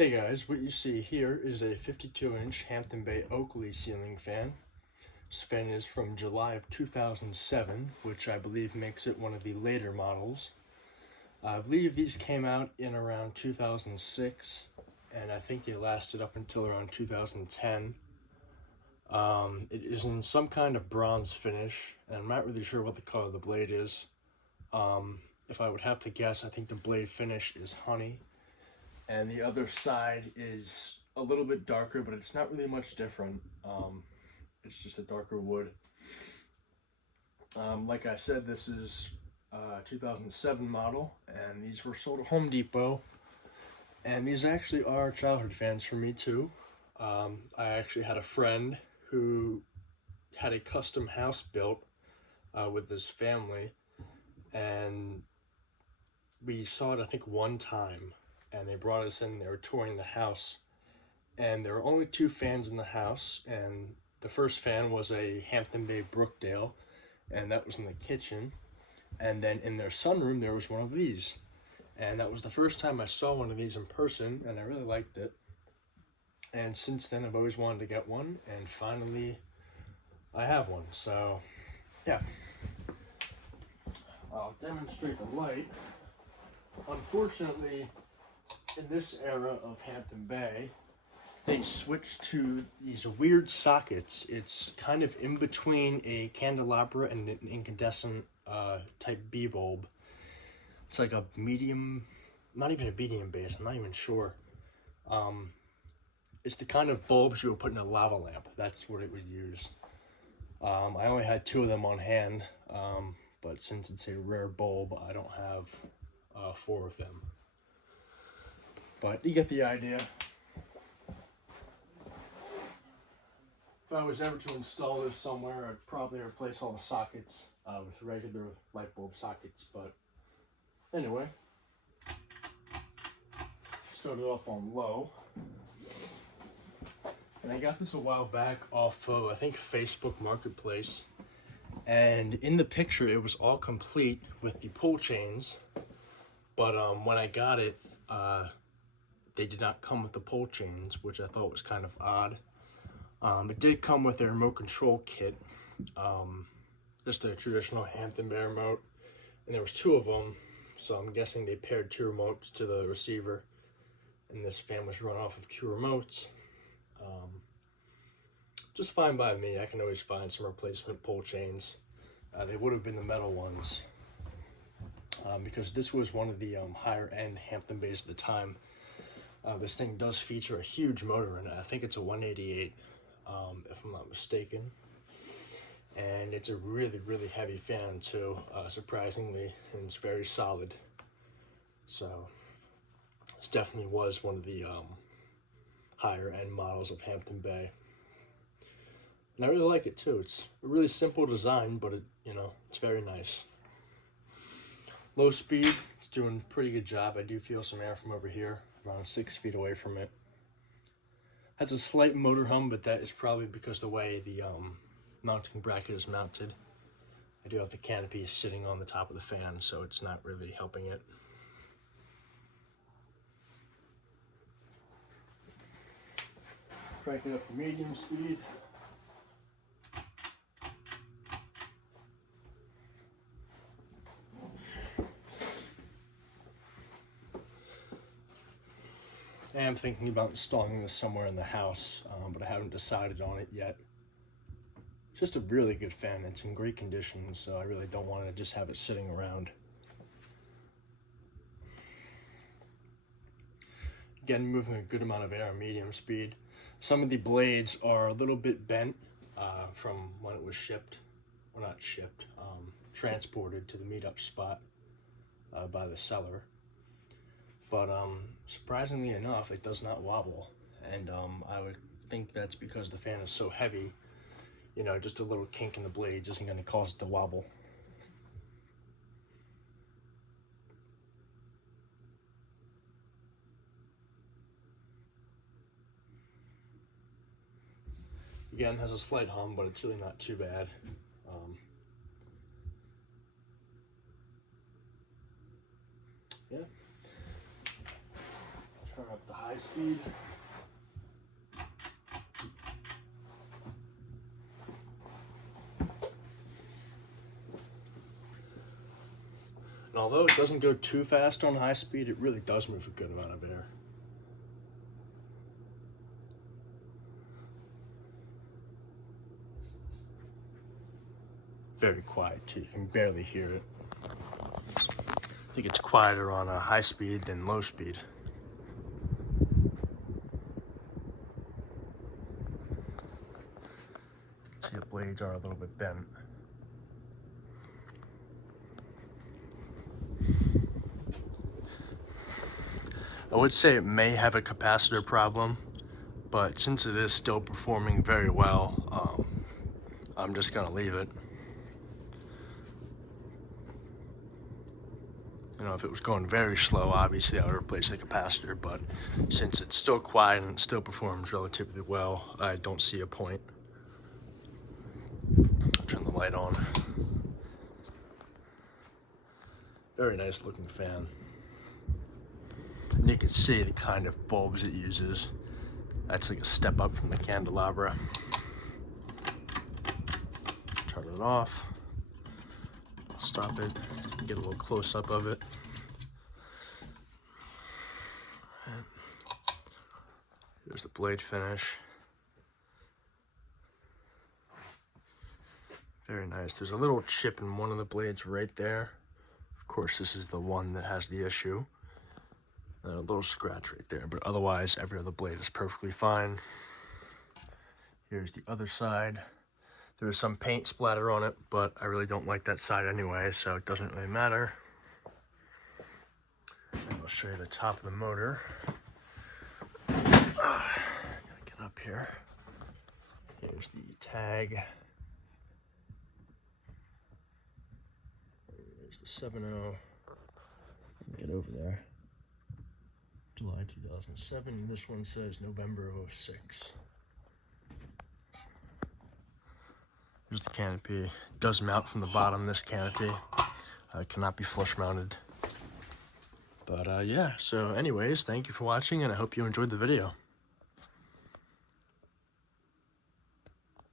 Hey guys, what you see here is a 52-inch Hampton Bay Oakley ceiling fan. This fan is from July of 2007, which I believe makes it one of the later models. I believe these came out in around 2006, and I think they lasted up until around 2010. It is in some kind of bronze finish, and I'm not really sure what the color of the blade is. If I would have to guess, I think the blade finish is honey. And the other side is a little bit darker, but it's not really much different. It's just a darker wood. Like I said, this is a 2007 model, and these were sold at Home Depot. And these actually are childhood fans for me too. I actually had a friend who had a custom house built with his family, and we saw it I think one time, and they brought us in. They were touring the house, and there were only two fans in the house, and the first fan was a Hampton Bay Brookdale, and that was in the kitchen. And then in their sunroom there was one of these, and that was the first time I saw one of these in person, and I really liked it. And since then I've always wanted to get one, and finally I have one. So yeah, I'll demonstrate the light. Unfortunately, in this era of Hampton Bay, they switched to these weird sockets. It's kind of in between a candelabra and an incandescent type B bulb. It's like a medium, not even a medium base, I'm not even sure. It's the kind of bulbs you would put in a lava lamp. That's what it would use. I only had two of them on hand, but since it's a rare bulb, I don't have four of them. But you get the idea. If I was ever to install this somewhere, I'd probably replace all the sockets with regular light bulb sockets. But anyway, started off on low. And I got this a while back off of, I think, Facebook Marketplace. And in the picture, it was all complete with the pull chains. But when I got it, they did not come with the pull chains, which I thought was kind of odd. It did come with a remote control kit, just a traditional Hampton Bay remote, and there was two of them, so I'm guessing they paired two remotes to the receiver, and this fan was run off of two remotes. Just fine by me. I can always find some replacement pull chains. They would have been the metal ones, because this was one of the higher end Hampton Bays at the time. This thing does feature a huge motor in it. I think it's a 188, if I'm not mistaken. And it's a really, really heavy fan too, surprisingly, and it's very solid. So this definitely was one of the higher end models of Hampton Bay. And I really like it too. It's a really simple design, but it's very nice. Low speed, it's doing a pretty good job. I do feel some air from over here, around 6 feet away from it. Has a slight motor hum, but that is probably because the way the mounting bracket is mounted. I do have the canopy sitting on the top of the fan, so it's not really helping it. Crank it up to medium speed. I am thinking about installing this somewhere in the house, but I haven't decided on it yet. It's just a really good fan. It's in great condition, so I really don't want to just have it sitting around. Again, moving a good amount of air on medium speed. Some of the blades are a little bit bent from when it was shipped, well, not shipped, transported to the meetup spot by the seller. But surprisingly enough, it does not wobble, and I would think that's because the fan is so heavy. Just a little kink in the blades isn't going to cause it to wobble. Again, has a slight hum, but it's really not too bad. Yeah. Turn up the high high speed. And although it doesn't go too fast on high speed, it really does move a good amount of air. Very quiet too, you can barely hear it. I think it's quieter on a high speed than low speed. See, the blades are a little bit bent. I would say it may have a capacitor problem, but since it is still performing very well, I'm just gonna leave it. You know, if it was going very slow, obviously I would replace the capacitor, but since it's still quiet and it still performs relatively well, I don't see a point. I'll turn the light on. Very nice looking fan. And you can see the kind of bulbs it uses. That's like a step up from the candelabra. Turn it off. Stop it. Get a little close up of it. And here's the blade finish. Very nice. There's a little chip in one of the blades right there. Of course, this is the one that has the issue. And a little scratch right there, but otherwise every other blade is perfectly fine. Here's the other side. There's some paint splatter on it, but I really don't like that side anyway, so it doesn't really matter. And I'll show you the top of the motor. Gotta get up here. Here's the tag. There's the 7.0. Get over there. July 2007. This one says November of 06. Here's the canopy. It does mount from the bottom, this canopy. It cannot be flush mounted. But yeah, so anyways, thank you for watching and I hope you enjoyed the video.